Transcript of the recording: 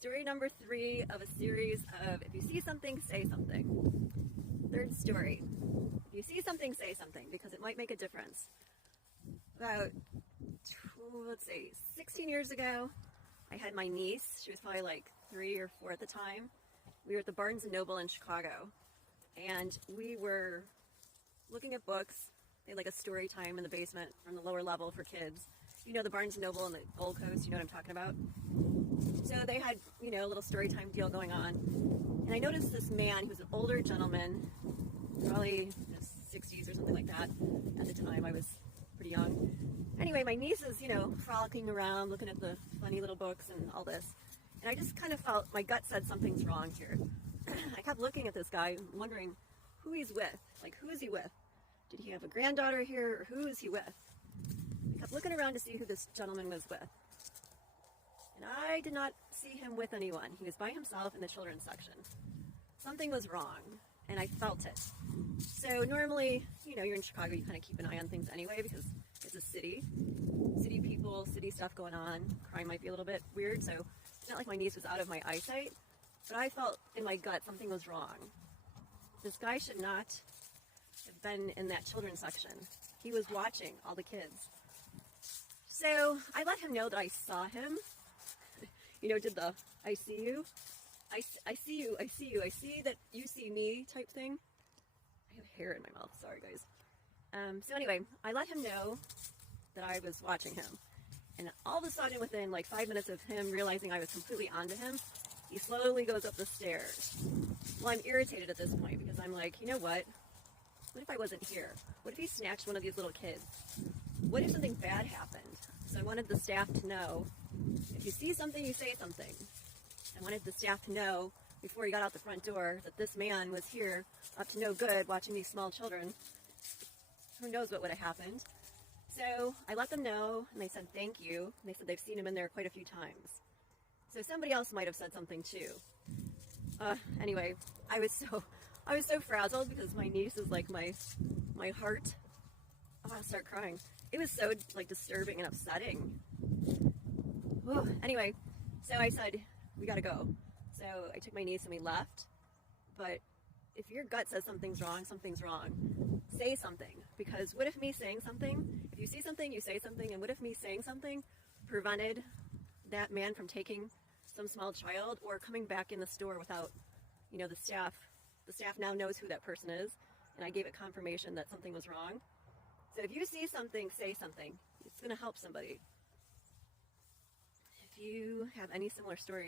Story number 3 of a series of If You See Something, Say Something. Third story. If you see something, say something, because it might make a difference. About, let's see, 16 years ago, I had my niece. She was probably like 3 or 4 at the time. We were at the Barnes & Noble in Chicago, and we were looking at books. They had like a story time in the basement from the lower level for kids. You know the Barnes & Noble on the Gold Coast, you know what I'm talking about? So they had, a little story time deal going on. And I noticed this man, he was an older gentleman, probably in his 60s or something like that. At the time, I was pretty young. Anyway, my niece is, frolicking around, looking at the funny little books and all this. And I just kind of felt, my gut said something's wrong here. I kept looking at this guy, wondering who he's with. Like, who is he with? Did he have a granddaughter here, or who is he with? I kept looking around to see who this gentleman was with. And I did not see him with anyone. He was by himself in the children's section. Something was wrong, and I felt it. So normally, you're in Chicago, you kind of keep an eye on things anyway because it's a city. City people, city stuff going on. Crime might be a little bit weird, so it's not like my niece was out of my eyesight, but I felt in my gut something was wrong. This guy should not have been in that children's section. He was watching all the kids. So I let him know that I saw him. Did the I see you? I see you, I see you, I see that you see me type thing. I have hair in my mouth, sorry guys. So anyway, I let him know that I was watching him. And all of a sudden, within like 5 minutes of him realizing I was completely onto him, he slowly goes up the stairs. Well, I'm irritated at this point because I'm like, you know what? What if I wasn't here? What if he snatched one of these little kids? What if something bad happened? So I wanted the staff to know, if you see something, you say something. I wanted the staff to know before he got out the front door that this man was here up to no good watching these small children. Who knows what would have happened. So I let them know, and they said thank you. And they said they've seen him in there quite a few times. So somebody else might have said something too. Anyway, I was so frazzled because my niece is like my heart. Oh, I'll start crying. It was so like disturbing and upsetting. Whew. Anyway, so I said, we gotta go. So I took my niece and we left. But if your gut says something's wrong, something's wrong. Say something. Because what if me saying something, if you see something, you say something, and what if me saying something prevented that man from taking some small child or coming back in the store without, the staff now knows who that person is, and I gave it confirmation that something was wrong. So if you see something, say something. It's going to help somebody. If you have any similar stories,